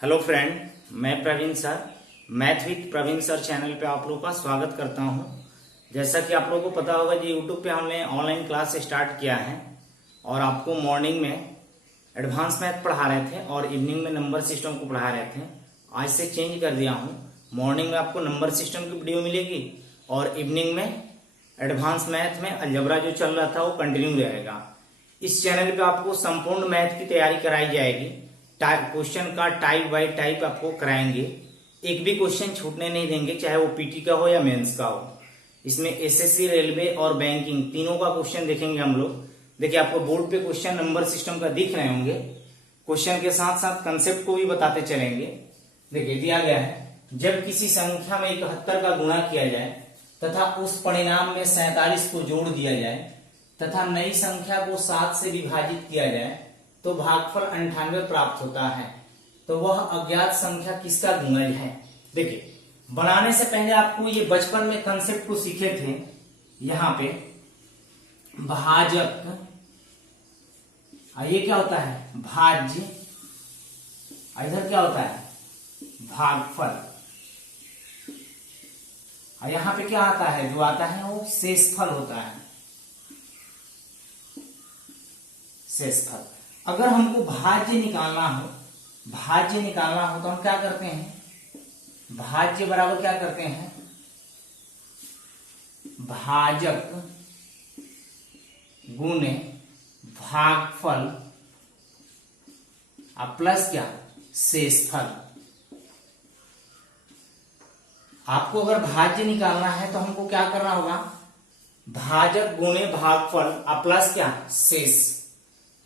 Hello friend, मैं Praveen sir math with Praveen sir channel पे आप लोगों का स्वागत करता हूं। जैसा कि आप लोगों को पता होगा जी यूट्यूब पे हमने ऑनलाइन क्लास स्टार्ट किया है और आपको मॉर्निंग में एडवांस मैथ पढ़ा रहे थे और इवनिंग में नंबर सिस्टम को पढ़ा रहे थे। आज से चेंज कर दिया हूँ। मॉर्निंग में आपको नंबर सिस्टम की वीडियो मिलेगी और इवनिंग में एडवांस मैथ में अलजेब्रा जो चल रहा था वो कंटिन्यू रहेगा। इस चैनल पे आपको संपूर्ण मैथ की तैयारी कराई जाएगी। क्वेश्चन का टाइप बाय टाइप आपको कराएंगे। एक भी क्वेश्चन छूटने नहीं देंगे, चाहे वो पीटी का हो या मेंस का हो। इसमें एसएससी, रेलवे और बैंकिंग तीनों का क्वेश्चन देखेंगे हम लोग। देखिए, आपको बोर्ड पे क्वेश्चन नंबर सिस्टम का दिख रहे होंगे। क्वेश्चन के साथ साथ कंसेप्ट को भी बताते चलेंगे। देखिए, दिया गया है, जब किसी संख्या में 71 का गुणा किया जाए तथा उस परिणाम में 47 को जोड़ दिया जाए तथा नई संख्या को 7 से विभाजित किया जाए तो भागफल 98 प्राप्त होता है। तो वह अज्ञात संख्या किसका गुणज है? देखिए, बनाने से पहले आपको ये बचपन में कंसेप्ट को सीखे थे। यहां पे भाजक, ये क्या होता है? भाज्य। इधर क्या होता है? भागफल। और यहां पे क्या आता है? जो आता है वो शेषफल होता है। शेषफल। अगर हमको भाज्य निकालना हो तो हम क्या करते हैं? भाज्य बराबर क्या करते हैं? भाजक गुने भागफल प्लस क्या? शेषफल। आपको अगर भाज्य निकालना है तो हमको क्या करना होगा? भाजक गुणे भागफल प्लस क्या? शेष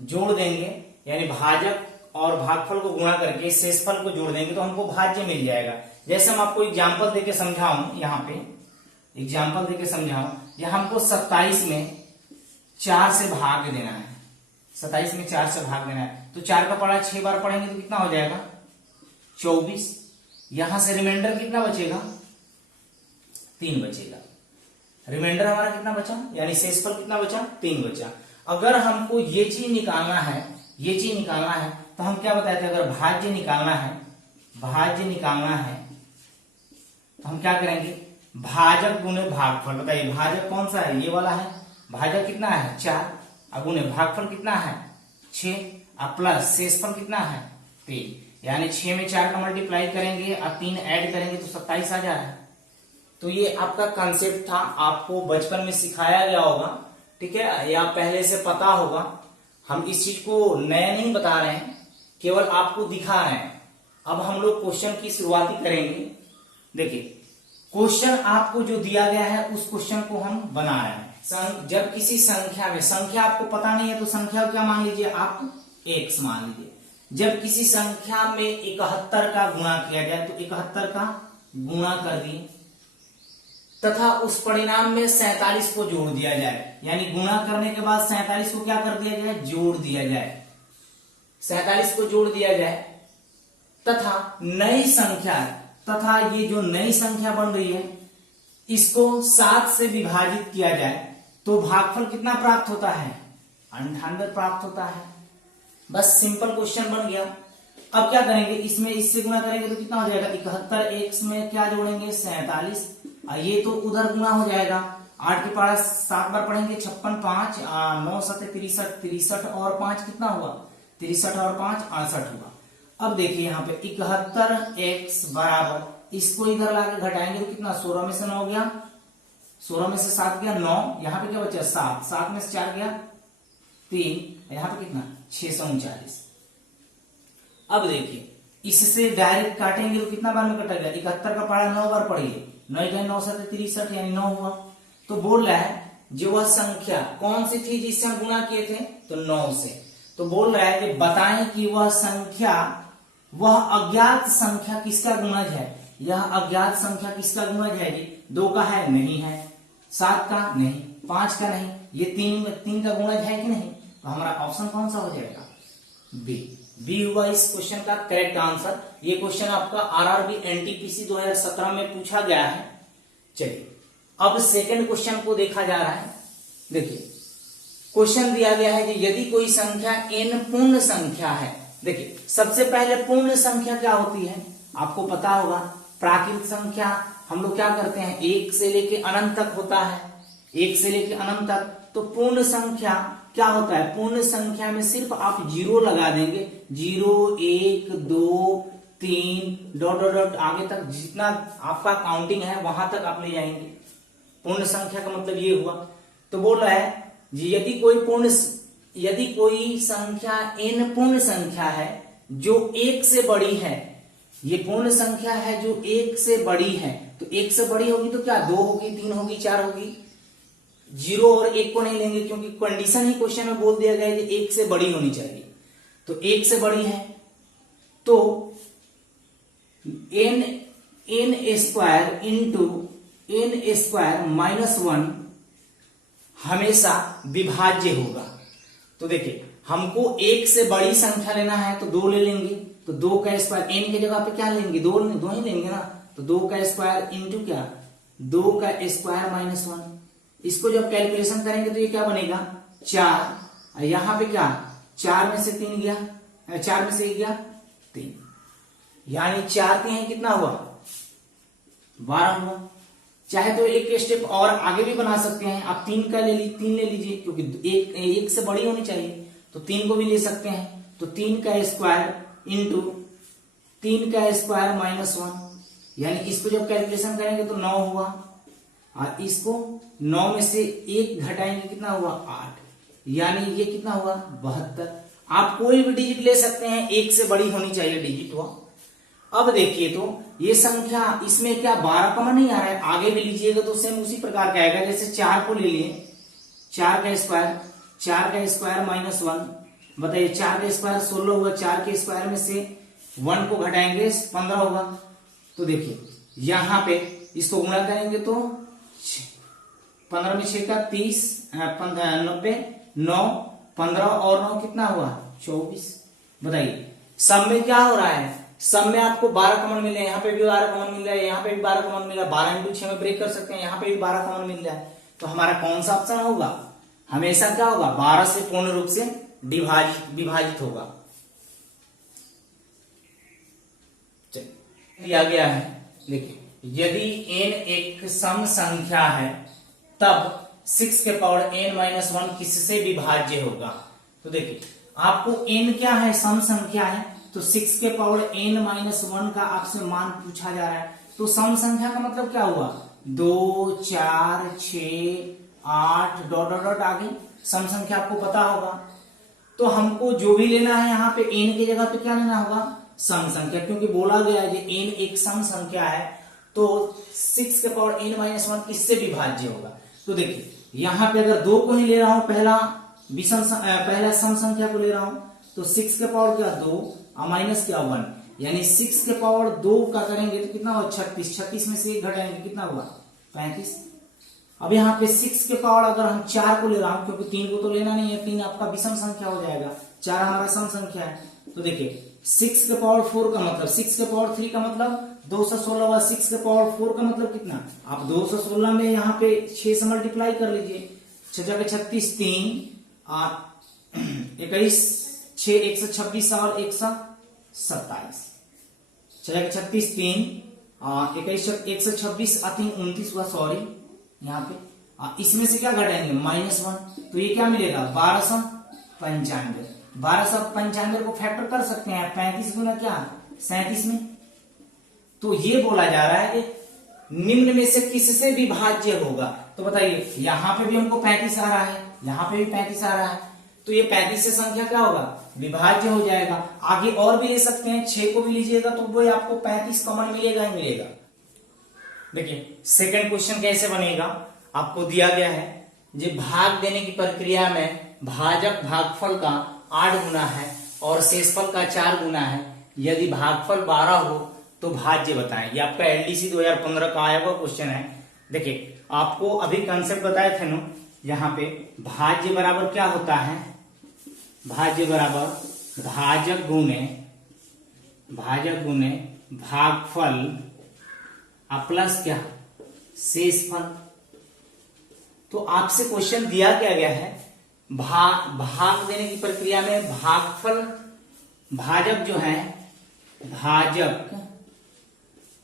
जोड़ देंगे, यानी भाजक और भागफल को गुणा करके शेषफल को जोड़ देंगे तो हमको भाज्य मिल जाएगा। जैसे हम आपको एग्जांपल देके समझाऊं, यहाँ पे एग्जांपल देके समझाऊं, यहाँ हमको 27 में 4 से भाग देना है। 27 में 4 से भाग देना है तो 4 का पढ़ा 6 बार पढ़ेंगे तो कितना हो जाएगा? 24। यहां से रिमाइंडर कितना बचेगा? 3 बचेगा। रिमाइंडर हमारा कितना बचा? यानी शेषफल कितना बचा? 3 बचा। अगर हमको ये चीज निकालना है तो हम क्या बताए थे? अगर भाज्य निकालना है तो हम क्या करेंगे? भाजक गुणे भागफल। बताइए, भाजक कौन सा है? ये वाला है। भाजक कितना है? 4 और गुणे भागफल कितना है? 6 और प्लस शेषफल कितना है? 3। यानी 6 में 4 का मल्टीप्लाई करेंगे और 3 ऐड करेंगे तो 27 आ जा रहा है। तो ये आपका कंसेप्ट था, आपको बचपन में सिखाया गया होगा, ठीक है, या पहले से पता होगा। हम इस चीज को नया नहीं बता रहे हैं, केवल आपको दिखा रहे हैं। अब हम लोग क्वेश्चन की शुरुआती करेंगे। देखिए, क्वेश्चन आपको जो दिया गया है उस क्वेश्चन को हम बना रहे हैं। जब किसी संख्या में, संख्या आपको पता नहीं है तो संख्या को क्या मान लीजिए आप? x मान लीजिए। जब किसी संख्या में 71 का गुणा किया जाए तो 71 का गुणा कर दिए तथा उस परिणाम में 47 को जोड़ दिया जाए, यानी गुणा करने के बाद 47 को क्या कर दिया जाए? जोड़ दिया जाए। 47 को जोड़ दिया जाए तथा नई संख्या, तथा ये जो नई संख्या बन रही है इसको 7 से विभाजित किया जाए तो भागफल कितना प्राप्त होता है? 98 प्राप्त होता है। बस सिंपल क्वेश्चन बन गया। अब क्या करेंगे? इसमें इससे गुणा करेंगे तो कितना हो जाएगा? 71 x में क्या जोड़ेंगे? 47। ये तो उधर गुणा हो जाएगा। 8 की पावर 7 बार पढ़ेंगे, 56, 5 9 7 63, 63 और 5 कितना हुआ? 63 और 5 68 हुआ। अब देखिए यहाँ पे 71x बराबर, इसको इधर लाके घटाएंगे तो कितना? 16 में से 9 गया, 16 में से 7 गया 9, यहाँ पे क्या बचा? 7, 7 में से 4 गया 3, यहाँ पे कितना? 639। अब देखिए, इससे डायरेक्ट काटेंगे तो कितना बार में कटेगा? 71 का पढ़ा 9 बार पढ़िए, 9 9 7 63, यानी 9 हुआ। तो बोल रहा है जो वह संख्या कौन सी थी जिससे हम गुणा किए थे? तो 9 से। तो बोल रहा है कि बताएं कि वह संख्या, वह अज्ञात संख्या किसका गुणज है? यह अज्ञात संख्या किसका गुणज है जी? 2 का है? नहीं है। 7 का? नहीं। 5 का? नहीं। ये 3 का गुणज है कि नहीं? तो हमारा ऑप्शन कौन सा हो जाएगा? बी हुआ इस क्वेश्चन का करेक्ट आंसर। ये क्वेश्चन आपका आरआरबी एनटीपीसी 2017 में पूछा गया है। चलिए, अब सेकंड क्वेश्चन को देखा जा रहा है। देखिए, क्वेश्चन दिया गया है कि यदि कोई संख्या n पूर्ण संख्या है, देखिए सबसे पहले पूर्ण संख्या क्या होती है आपको पता होगा। प्राकृत संख्या हम लोग क्या करते हैं, एक से लेके अनंत तक होता है, एक से लेके अनंत तक। तो पूर्ण संख्या क्या होता है, पूर्ण संख्या में सिर्फ आप जीरो लगा देंगे, 0 1 2 3 डॉट डॉट डॉट आगे तक जितना आपका काउंटिंग है वहां तक आप ले जाएंगे। पूर्ण संख्या का मतलब ये हुआ। तो बोल रहा है यदि कोई संख्या n पूर्ण संख्या है जो एक से बड़ी है, ये पूर्ण संख्या है जो एक से बड़ी है, तो एक से बड़ी होगी तो क्या 2 होगी, 3 होगी, 4 होगी। 0 और 1 को नहीं लेंगे क्योंकि कंडीशन ही क्वेश्चन में बोल दिया गया है कि एक से बड़ी होनी चाहिए, तो एक से बड़ी है तो n square into n square minus 1 हमेशा विभाज्य होगा। तो देखिए हमको एक से बड़ी संख्या लेना है तो 2 ले लेंगे, तो 2 का स्क्वायर n की जगह पे क्या लेंगे, 2 ही लेंगे ना, तो 2 का स्क्वायर इंटू क्या 2 का स्क्वायर माइनस 1। इसको जब कैलकुलेशन करेंगे तो ये क्या बनेगा 4, यहां पे क्या 4 में से 3 गया, 4 में से 1 गया 3, यानी 4 3 कितना हुआ 12 हुआ। चाहे तो एक स्टेप और आगे भी बना सकते हैं आप, 3 ले लीजिए क्योंकि एक से बड़ी होनी चाहिए, तो 3 को भी ले सकते हैं। तो 3 का स्क्वायर इंटू 3 का स्क्वायर माइनस 1, यानी इसको जब कैलकुलेशन करेंगे तो 9 हुआ, और इसको 9 में से 1 घटाएंगे कितना हुआ 8, यानी ये कितना हुआ 72। आप कोई भी डिजिट ले सकते हैं, एक से बड़ी होनी चाहिए डिजिट हुआ। अब देखिए तो ये संख्या इसमें क्या 12 कॉमन नहीं आ रहा है, आगे भी लीजिएगा तो सेम उसी प्रकार का आएगा। जैसे 4 को ले लिए, 4 का स्क्वायर माइनस 1, बताइए 4 का स्क्वायर 16 हुआ, 4 के स्क्वायर में से 1 को घटाएंगे 15 होगा। तो देखिए यहां पे इसको गुणा करेंगे तो 15 में 6 का 30, 90, 9 15 और 9 कितना हुआ 24। बताइए सब में क्या हो रहा है, सब में आपको 12 कॉमन मिल रहे हैं, यहाँ पे भी 12 कॉमन मिल रहा है, यहाँ पे भी 12 कॉमन मिल रहा है, 12 इंटू 6 में ब्रेक कर सकते हैं, यहाँ पे भी 12 कॉमन मिल रहा है। तो हमारा कौन सा ऑप्शन होगा, हमेशा क्या होगा 12 से पूर्ण रूप से विभाजित होगा। दिया गया है देखिए, यदि n एक सम संख्या है तब 6 के पावर n माइनस 1 किससे विभाज्य होगा। तो देखिए आपको n क्या है, सम संख्या है, तो 6 के पावर n माइनस 1 का आपसे मान पूछा जा रहा है। तो सम संख्या का मतलब क्या हुआ 2 4 6 8 डॉट डॉट डॉट आगे सम संख्या आपको पता होगा। तो हमको जो भी लेना है यहाँ पे n की जगह पे क्या लेना होगा सम संख्या, क्योंकि बोला गया है कि n एक सम संख्या है तो 6 के पावर n माइनस 1 किससे विभाज्य होगा। तो देखिए यहाँ पे अगर 2 को ही ले रहा हूं, पहला सम संख्या को ले रहा हूं, तो 6 के पावर क्या 2 माइनस क्या 1, यानी 6 के पावर 2 का करेंगे तो कितना हुआ 36, 36 में से 1 घटाएंगे कितना हुआ 35। अब यहाँ पे 6 के पावर अगर हम 4 को ले रहा हूं, क्योंकि 3 को तो लेना नहीं है, 3 आपका विषम संख्या हो जाएगा, 4 हमारा सम संख्या है। तो देखिए 6 के पावर 4 का मतलब 6 के पावर 3 का मतलब 216 हुआ, 6 के पावर 4 का मतलब कितना, आप 216 में यहाँ पे 6 से मल्टीप्लाई कर लीजिए, 6 जगह 36 3 21 6 126 और 127, 6 36 3 21 126 29 हुआ, सॉरी यहाँ पे इसमें से क्या घटाएंगे माइनस 1, तो ये क्या मिलेगा 1295। 1295 को फैक्टर कर सकते हैं 35 गुना क्या 37 में। तो ये बोला जा रहा है कि निम्न में से किससे विभाज्य होगा। तो बताइए यहाँ पे भी हमको 35 आ रहा है, यहाँ पे भी 35 आ रहा है, तो ये 35 से संख्या क्या होगा विभाज्य हो जाएगा। आगे और भी ले सकते हैं, 6 को भी लीजिएगा तो वो आपको 35 कॉमन मिलेगा ही मिलेगा। देखिए सेकंड क्वेश्चन कैसे बनेगा, आपको दिया गया है जो भाग देने की प्रक्रिया में भाजक भागफल का 8 गुना है और शेषफल का 4 गुना है, यदि भागफल 12 हो तो भाज्य बताएं। ये आपका एलडीसी 2015 का आया हुआ क्वेश्चन है। देखिए आपको अभी कंसेप्ट बताए थे ना, यहाँ पे भाज्य बराबर क्या होता है, भाज्य बराबर भाजक गुणे भागफल प्लस क्या शेषफल। तो आपसे क्वेश्चन दिया क्या गया है, भाग देने की प्रक्रिया में भागफल भाजक जो है, भाजक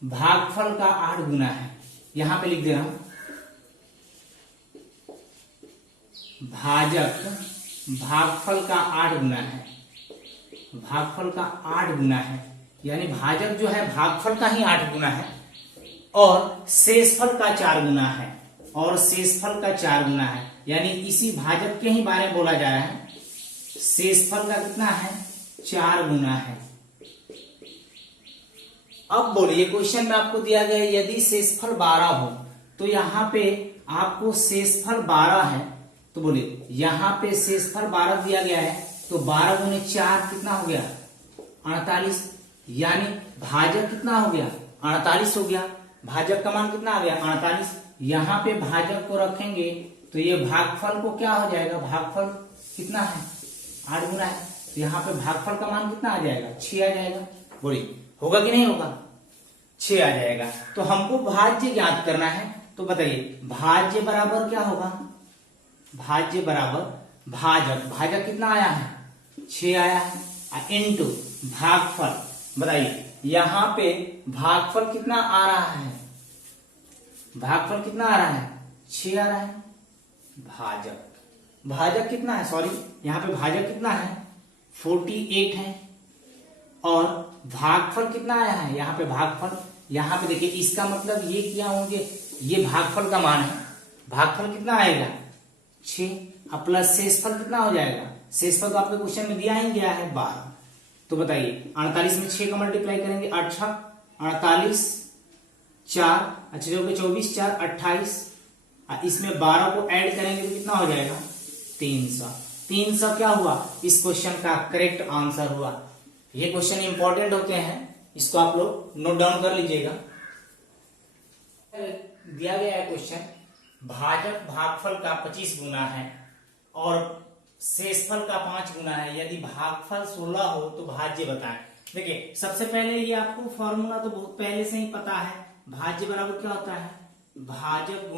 भागफल का 8 गुना है। यहां पे लिख दे रहा हूं, भाजक भागफल का 8 गुना है, भागफल का 8 गुना है। यानी भाजक जो है भागफल का ही 8 गुना है और शेषफल का 4 गुना है, और शेषफल का 4 गुना है। यानी इसी भाजक के ही बारे में बोला जा रहा है। शेषफल का कितना है? 4 गुना है। अब बोलिए, क्वेश्चन में आपको दिया गया है यदि शेषफल 12 हो तो यहां पे आपको शेषफल 12 है, तो बोलिए यहां पे शेषफल 12 दिया गया है, तो 12 गुने 4 कितना हो गया? 48। यानी भाजक कितना हो गया? 48 हो गया। भाजक का मान कितना आ गया? 48। यहां पे भाजक को रखेंगे तो ये भागफल को क्या हो जाएगा? भागफल कितना है? 8 गुना है। तो यहाँ पे भागफल का मान कितना आ जाएगा? 6 आ जाएगा। बोलिए होगा कि नहीं होगा? 6 आ जाएगा। तो हमको भाज्य ज्ञात करना है, तो बताइए भाज्य बराबर क्या होगा? भाज्य बराबर भाजक, भाजक कितना आया है? 6 आया है, इनटू भागफल। बताइए यहां पे भागफल कितना आ रहा है? भागफल कितना आ रहा है? 6 आ रहा है। भाजक कितना है? सॉरी, यहां पे भाजक कितना है? 48 है। और भागफल कितना आया है? यहाँ पे भागफल, यहाँ पे देखिए इसका मतलब ये क्या होंगे? ये भागफल का मान है। भागफल कितना आएगा? 6 प्लस शेषफल कितना हो जाएगा? शेषफल तो आपके क्वेश्चन में दिया ही गया है 12। तो बताइए 48 में 6 का मल्टीप्लाई करेंगे, 8 48, 4 अच्छा जो 24, 4 28, इसमें 12 को ऐड करेंगे तो कितना हो जाएगा? 300। 300 क्या हुआ? इस क्वेश्चन का करेक्ट आंसर हुआ। ये क्वेश्चन इंपॉर्टेंट होते हैं, इसको आप लोग नोट डाउन कर लीजिएगा। दिया गया है क्वेश्चन, भाजक भागफल का 25 गुना है और शेषफल का 5 गुना है। यदि भागफल 16 हो तो भाज्य बताएं। देखिए सबसे पहले ये आपको फॉर्मूला तो बहुत पहले से ही पता है। भाज्य बराबर क्या होता है? भाजक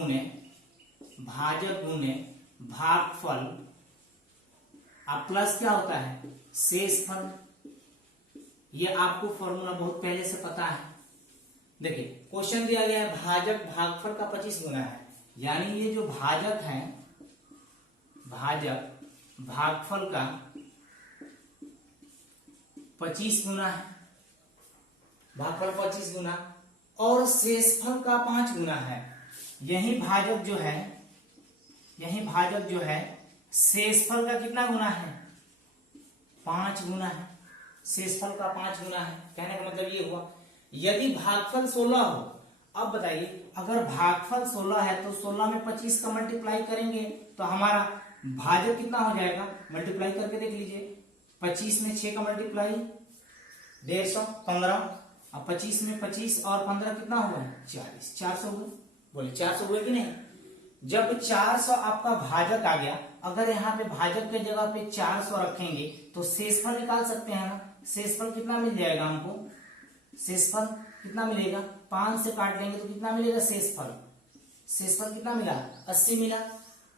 गुने भागफल प्लस क्या होता है? शेषफल। ये आपको फॉर्मूला बहुत पहले से पता है। देखिए क्वेश्चन दिया गया है भाजक भागफल का 25 गुना है, यानी ये जो भाजक है, भाजक भागफल का 25 गुना है, भागफल 25 गुना, और शेषफल का 5 गुना है। यही भाजक जो है शेषफल का कितना गुना है? 5 गुना है। शेषफल का 5 गुना है। कहने का मतलब ये हुआ यदि भागफल 16 हो। अब बताइए अगर भागफल 16 है तो 16 में 25 का मल्टीप्लाई करेंगे तो हमारा भाजक कितना हो जाएगा? मल्टीप्लाई करके देख लीजिए। 25 में 6 का मल्टीप्लाई 150, 15, अब 25 में 25 और 15 कितना हुआ है? 40, 400 हुए। बोले 400 हुए कि नहीं? जब 400 आपका भाजक आ गया, अगर यहाँ पे भाजक के जगह पे 400 रखेंगे तो शेषफल निकाल सकते हैं ना। शेषफल कितना मिल जाएगा हमको? शेषफल कितना मिलेगा? 5 से काट लेंगे तो कितना मिलेगा शेषफल? शेषफल कितना मिला? 80 मिला।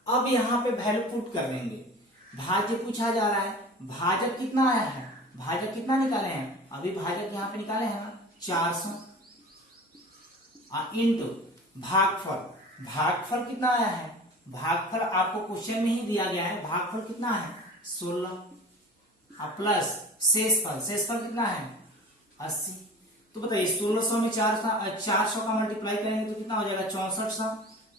अब यहाँ पे वैल्यू पुट कर देंगे। भाज्य पूछा जा रहा है, भाजक कितना आया है? भाजक कितना निकाले हैं? अभी भाजक यहाँ पे निकाले हैं ना 400, इंटू भागफल। भागफल कितना आया है? भागफल आपको क्वेश्चन में ही दिया गया है। भागफल कितना है? 16 प्लस शेषफल। शेषफल कितना है? 80। तो बताइए 1600 में 400 का मल्टीप्लाई करेंगे तो कितना हो जाएगा? 6400।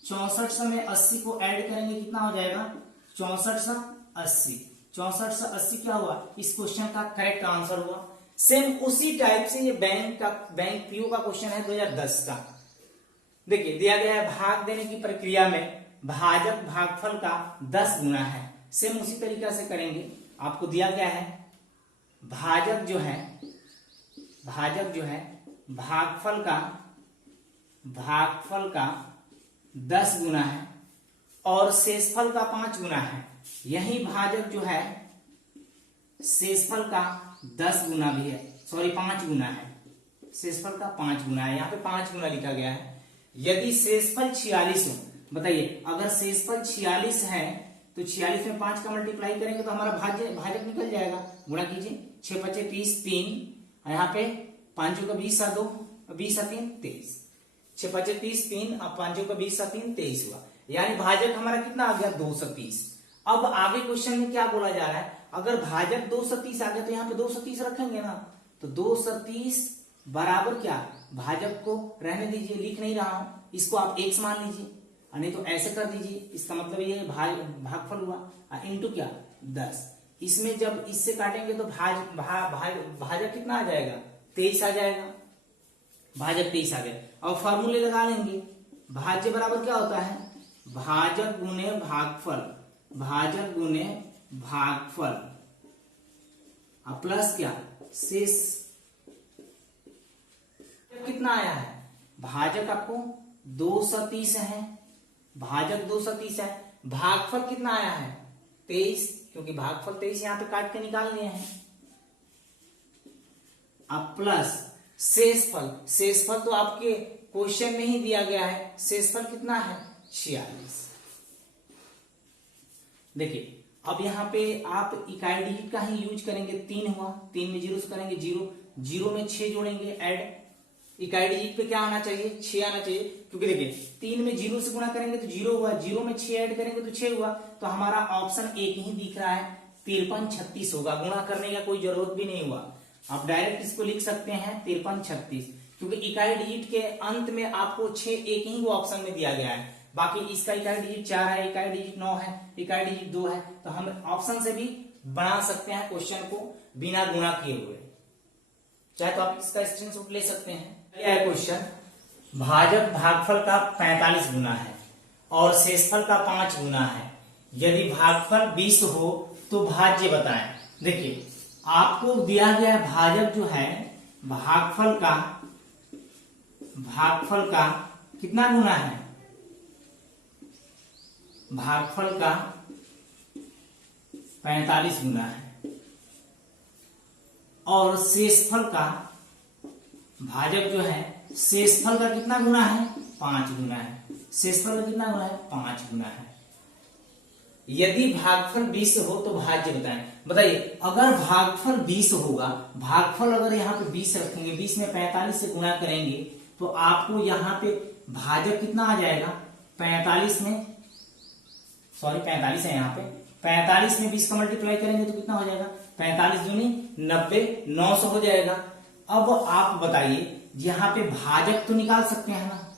6400 में 80 को ऐड करेंगे कितना हो जाएगा? 6400 80। 6400 80 क्या हुआ? इस क्वेश्चन का करेक्ट आंसर हुआ। सेम उसी टाइप से ये बैंक पीओ का क्वेश्चन है 2010 का। देखिए दिया गया है भाग देने की प्रक्रिया में भाजक भागफल का 10 गुना है। सेम उसी तरीका से करेंगे। आपको दिया गया है भाजक जो है भागफल का 10 गुना है और शेषफल का 5 गुना है। यही भाजक जो है शेषफल का 10 गुना भी है, सॉरी 5 गुना है। शेषफल का 5 गुना है, यहाँ पे 5 गुना लिखा गया है। यदि शेषफल 46 हो, बताइए अगर शेषफल 46 है तो 46 में 5 का मल्टीप्लाई करेंगे तो हमारा भाजक निकल जाएगा। गुणा कीजिए, 6 5 30 3, यहाँ पे 5 का 20 2 20 3 23, 6 5 30 3 अब 5 का 20 3 23 हुआ, यानी भाजक हमारा कितना आ गया 230। अब आगे क्वेश्चन में क्या बोला जा रहा है, अगर भाजक 230 आ गया तो यहाँ पे 230 रखेंगे ना, तो 230 बराबर क्या, भाजक को रहने दीजिए, लिख नहीं रहा हूं, इसको आप x मान लीजिए, नहीं तो ऐसे कर दीजिए, इसका मतलब ये भागफल हुआ इनटू क्या 10। इसमें जब इससे काटेंगे तो भाजक कितना आ जाएगा 23 आ जाएगा, भाजक 23 आ गया। अब फॉर्मूले लगा लेंगे, भाज्य बराबर क्या होता है, भाजक गुने भागफल, भाजक गुने भागफल प्लस क्या शेष। कितना आया है, भाजक आपको 230 है, भाजक 230 है, भागफल कितना आया है 23, क्योंकि भागफल 23 यहां पे काट के निकाल लिए हैं। अब प्लस शेषफल, शेषफल तो आपके क्वेश्चन में ही दिया गया है, शेषफल कितना है 46। देखिए अब यहाँ पे आप इकाई डिजिट का ही यूज करेंगे, 3 हुआ, 3 में 0 से करेंगे 0, 0 में 6 जोड़ेंगे ऐड, इकाई डिजिट पे क्या आना चाहिए 6 आना चाहिए, क्योंकि देखिए 3 में 0 से गुणा करेंगे तो 0 हुआ, 0 में 6 ऐड करेंगे तो 6 हुआ, तो हमारा ऑप्शन एक ही दिख रहा है 53 36 होगा, गुणा करने का कोई जरूरत भी नहीं हुआ, आप डायरेक्ट इसको लिख सकते हैं 53 36, क्योंकि इकाई डिजिट के अंत में आपको 6 एक ही वो ऑप्शन में दिया गया है, बाकी इसका इकाई डिजिट 4 है, इकाई डिजिट 9 है, इकाई डिजिट 2 है, तो हम ऑप्शन से भी बना सकते हैं क्वेश्चन को बिना गुणा किए हुए, चाहे तो आप इसका स्क्रीनशॉट ले सकते हैं। यह क्वेश्चन, भाजक भागफल का 45 गुना है और शेषफल का 5 गुना है, यदि भागफल 20 हो तो भाज्य बताएं। देखिए आपको दिया गया भाजक जो है भागफल का कितना गुना है, भागफल का 45 गुना है और शेषफल का, भाजक जो है शेषफल का कितना गुना है 5 गुना है, शेषफल का कितना गुना है 5 गुना है। यदि भागफल 20 हो तो भाज्य बताएं। बताइए अगर भागफल 20 होगा, भागफल अगर यहाँ पे 20 रखेंगे, 20 में 45 से गुणा करेंगे तो आपको यहाँ पे भाजक कितना आ जाएगा 45 में, सॉरी 45 है यहाँ पे, 45 में 20 का मल्टीप्लाई करेंगे तो कितना हो जाएगा 45 दूनी 90, 900 हो जाएगा। अब आप बताइए यहाँ पे भाजक तो निकाल सकते हैं ना,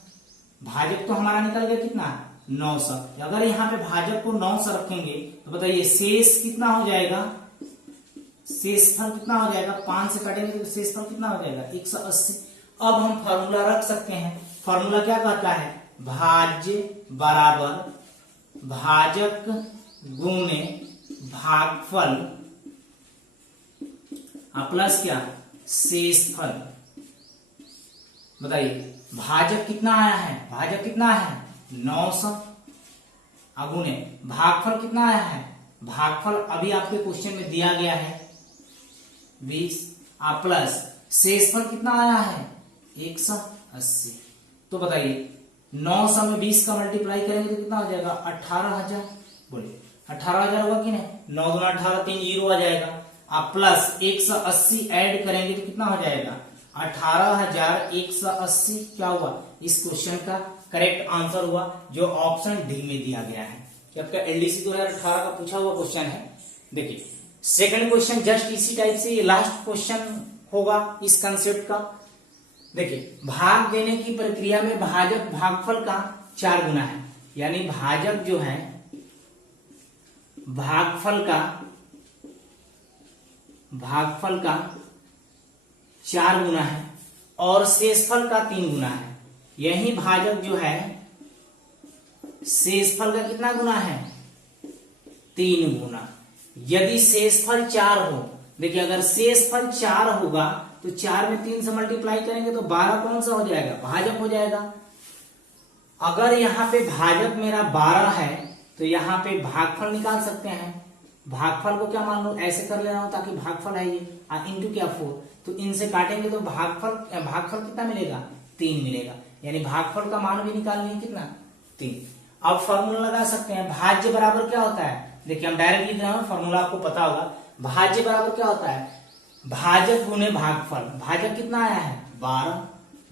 भाजक तो हमारा निकल गया कितना 900, अगर यहाँ पे भाजक को 900 रखेंगे तो बताइए शेष कितना हो जाएगा, शेषफल कितना हो जाएगा, 5 से काटेंगे तो शेषफल कितना हो जाएगा 180। अब हम फॉर्मूला रख सकते हैं, फॉर्मूला क्या कहता है, भाज्य बराबर भाजक गुणे भागफल प्लस क्या शेषफल। बताइए भाजक कितना आया है, भाजक कितना है 900 गुणे भागफल कितना आया है, भागफल अभी आपके क्वेश्चन में दिया गया है 20 प्लस शेषफल कितना आया है 180। तो बताइए 900 में 20 का मल्टीप्लाई करेंगे तो कितना हो जाएगा 18,000, बोलिए 18,000 होगा कि नहीं, 9 दूना 18 3 0 आ जाएगा, आप प्लस 180 ऐड करेंगे तो कितना हो जाएगा 18,180। क्या हुआ, इस क्वेश्चन का करेक्ट आंसर हुआ जो ऑप्शन डी में दिया गया है, कि आपका एलडीसी 2018 का पूछा हुआ क्वेश्चन है। देखिए सेकंड क्वेश्चन जस्ट इसी टाइप से, ये लास्ट क्वेश्चन होगा इस कंसेप्ट का। देखिए भाग देने की प्रक्रिया में भाजक भागफल का 4 गुना है, यानी भाजक जो है भागफल का 4 गुना है और शेषफल का 3 गुना है। यही भाजक जो है शेषफल का कितना गुना है 3 गुना। यदि शेषफल 4 हो, देखिए अगर शेषफल 4 होगा तो 4 में 3 से मल्टीप्लाई करेंगे तो 12 कौन सा हो जाएगा, भाजक हो जाएगा। अगर यहाँ पे भाजक मेरा 12 है तो यहाँ पे भागफल निकाल सकते हैं, भागफल को क्या मान लो ऐसे कर ले रहा हूं ताकि भागफल है ये इंटू क्या 4, तो इनसे काटेंगे तो भागफल कितना मिलेगा 3 मिलेगा, यानी भागफल का मान भी निकाल लेंगे कितना 3। अब फॉर्मूला लगा सकते हैं। भाज्य बराबर क्या होता है, देखिए हम डायरेक्ट लिख रहे हैं, फॉर्मूला आपको पता होगा। भाज्य बराबर क्या होता है, भाजक गुने भागफल। भाजक कितना आया है 12,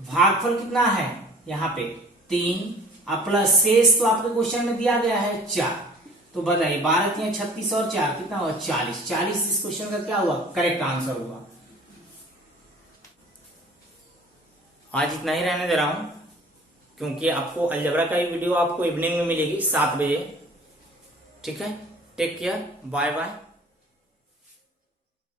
भागफल कितना है यहाँ पे 3, अब प्लस शेष तो आपके क्वेश्चन में दिया गया है 4। तो बताइए 12 36 और 4 कितना हुआ 40। 40 इस क्वेश्चन का क्या हुआ, करेक्ट आंसर हुआ। आज इतना ही रहने दे रहा हूं, क्योंकि आपको अलजेब्रा का ही वीडियो आपको इवनिंग में मिलेगी 7 बजे। ठीक है, टेक केयर, बाय बाय।